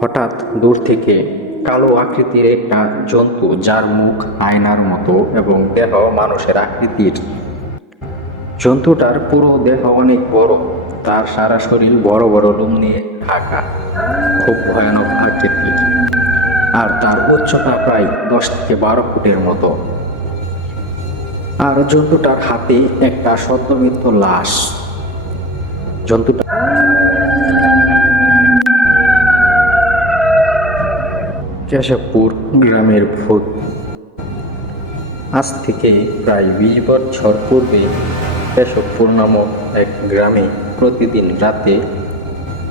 হঠাৎ দূর থেকে কালো আকৃতির একটা জন্তু, যার মুখ আয়নার মতো এবং দেহ মানুষের আকৃতির। জন্তুটার পুরো দেহ অনেক বড়, তার সারা শরীর বড় বড় লোম নিয়ে ঢাকা, খুব ভয়ানক আকৃতির। আর তার উচ্চতা প্রায় 10 থেকে 12 ফুটের মতো। আর জন্তুটার হাতে একটা সদ্যমৃত লাশ। জন্তুটা কেশবপুর গ্রামের ভূত। আজ থেকে প্রায় 20 বছর পূর্বে কেশবপুর নামক এক গ্রামে প্রতিদিন রাতে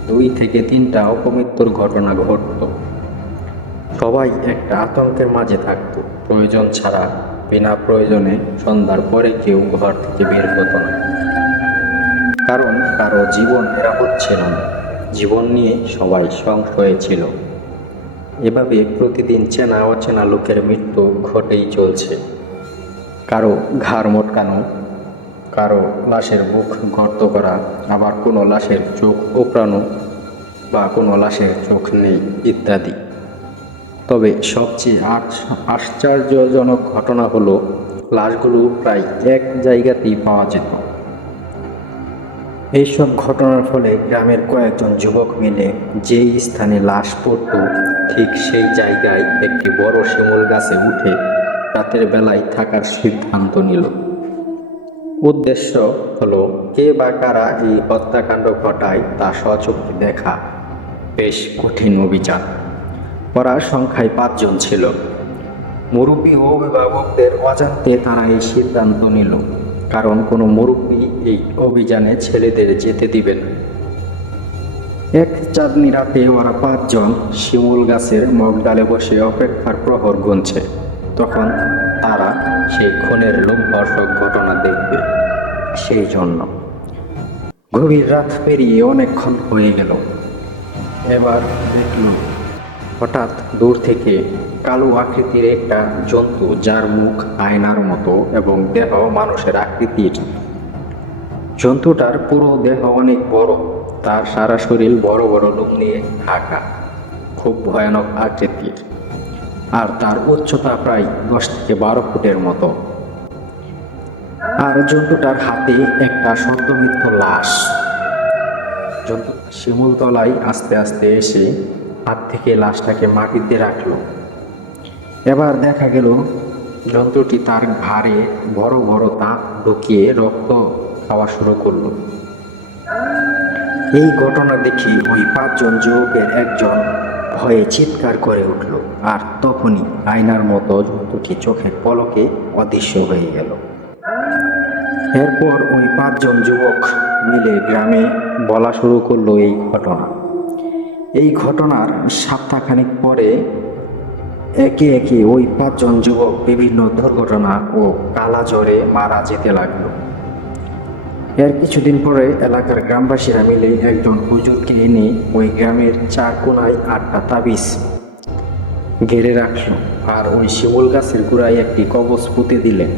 2 থেকে 3টা অপমৃত্যুর ঘটনা ঘটত। সবাই একটা আতঙ্কের মাঝে থাকত। প্রয়োজন ছাড়া বিনা প্রয়োজনে সন্ধ্যার পরে কেউ ঘর থেকে বের হতো না, কারণ কারো জীবন নিরাপদ ছিল না। জীবন নিয়ে সবাই সংশয়ে ছিল। এভাবে প্রতিদিন চেনা অচেনা লোকের মৃত্যু ঘটেই চলছে। কারো ঘাড় মটকানো, কারো লাশের মুখ গর্ত করা, আবার কোনো লাশের চোখ উপড়ানো বা কোনো লাশের চোখ নেই ইত্যাদি। তবে সবচেয়ে আশ্চর্যজনক ঘটনা হলো, লাশগুলো প্রায় এক জায়গাতেই পাওয়া যেত। এইসব ঘটনার ফলে গ্রামের কয়েকজন যুবক মিলে যেই স্থানে লাশ পড়ত, ঠিক সেই জায়গায় একটি বড় শিমুল গাছে উঠে রাতের বেলায় থাকার সিদ্ধান্ত নিল। উদ্দেশ্য হলো, কে বা কারা এই হত্যাকাণ্ড ঘটায় তা স্বচক্ষে দেখা। বেশ কঠিন অভিযান। ওরা সংখ্যায় 5 জন ছিল। মুরব্বী ও অভিভাবকদের অজান্তে তারা এই সিদ্ধান্ত নিল, কারণ কোনো মুরব্বী এই অভিযানে ছেলেদের যেতে দিবে না। এক চাঁদনি রাতে ওরা 5 জন শিমুল গাছের মগডালে বসে অপেক্ষার প্রহর গুনছে। তখন তারা সেই খুনের লোমহর্ষক ঘটনা দেখবে। সেই জন্য গভীর রাত পেরিয়ে অনেকক্ষণ হয়ে গেল। এবার দেখল, হঠাৎ দূর থেকে কালো আকৃতির একটা জন্তু, যার মুখ আয়নার মতো এবং দেহ মানুষের আকৃতির। জন্তুটার পুরো দেহ অনেক বড়, তার সারা শরীর বড় বড় লোম নিয়ে ঢাকা, খুব ভয়ানক আকৃতির। আর তার উচ্চতা প্রায় 10 থেকে 12 ফুটের মতো। আর জন্তুটার হাতে একটা সদ্যমৃত লাশ। জন্তু শিমুল তলায় আস্তে আস্তে এসে হাত থেকে লাশটাকে মাটিতে রাখলো। এবার দেখা গেল, জন্তুটি তার ঘাড়ে বড় বড় দাঁত ঢুকিয়ে রক্ত খাওয়া শুরু করলো। এই ঘটনা দেখে ওই 5 জন যুবকের একজন ভয়ে চিৎকার করে উঠল। আর তখনই আয়নার মতো জন্তুটি চোখের পলকে অদৃশ্য হয়ে গেল। এরপর ওই 5 জন যুবক মিলে গ্রামে বলা শুরু করলো এই ঘটনা। এই ঘটনার সপ্তাহখানেক পরে একে একে ওই 5 জন যুবক বিভিন্ন দুর্ঘটনা ও কালাজ্বরে মারা যেতে লাগলো। এর কিছুদিন পরে এলাকার গ্রামবাসীরা মিলে একজন হুজুরকে এনে ওই গ্রামের 4 কোণায় 8টা তাবিজ ঘিরে রাখলো, আর ওই শিমুল গাছের গোড়ায় একটি কবচ পুঁতে দিলেন।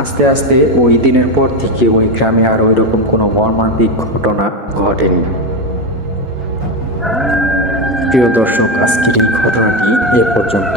আস্তে আস্তে ওই দিনের পর থেকে ওই গ্রামে আর ওই রকম কোনো মর্মান্তিক ঘটনা ঘটেনি। প্রিয় দর্শক, আজকের এই ঘটনাটি এ পর্যন্ত।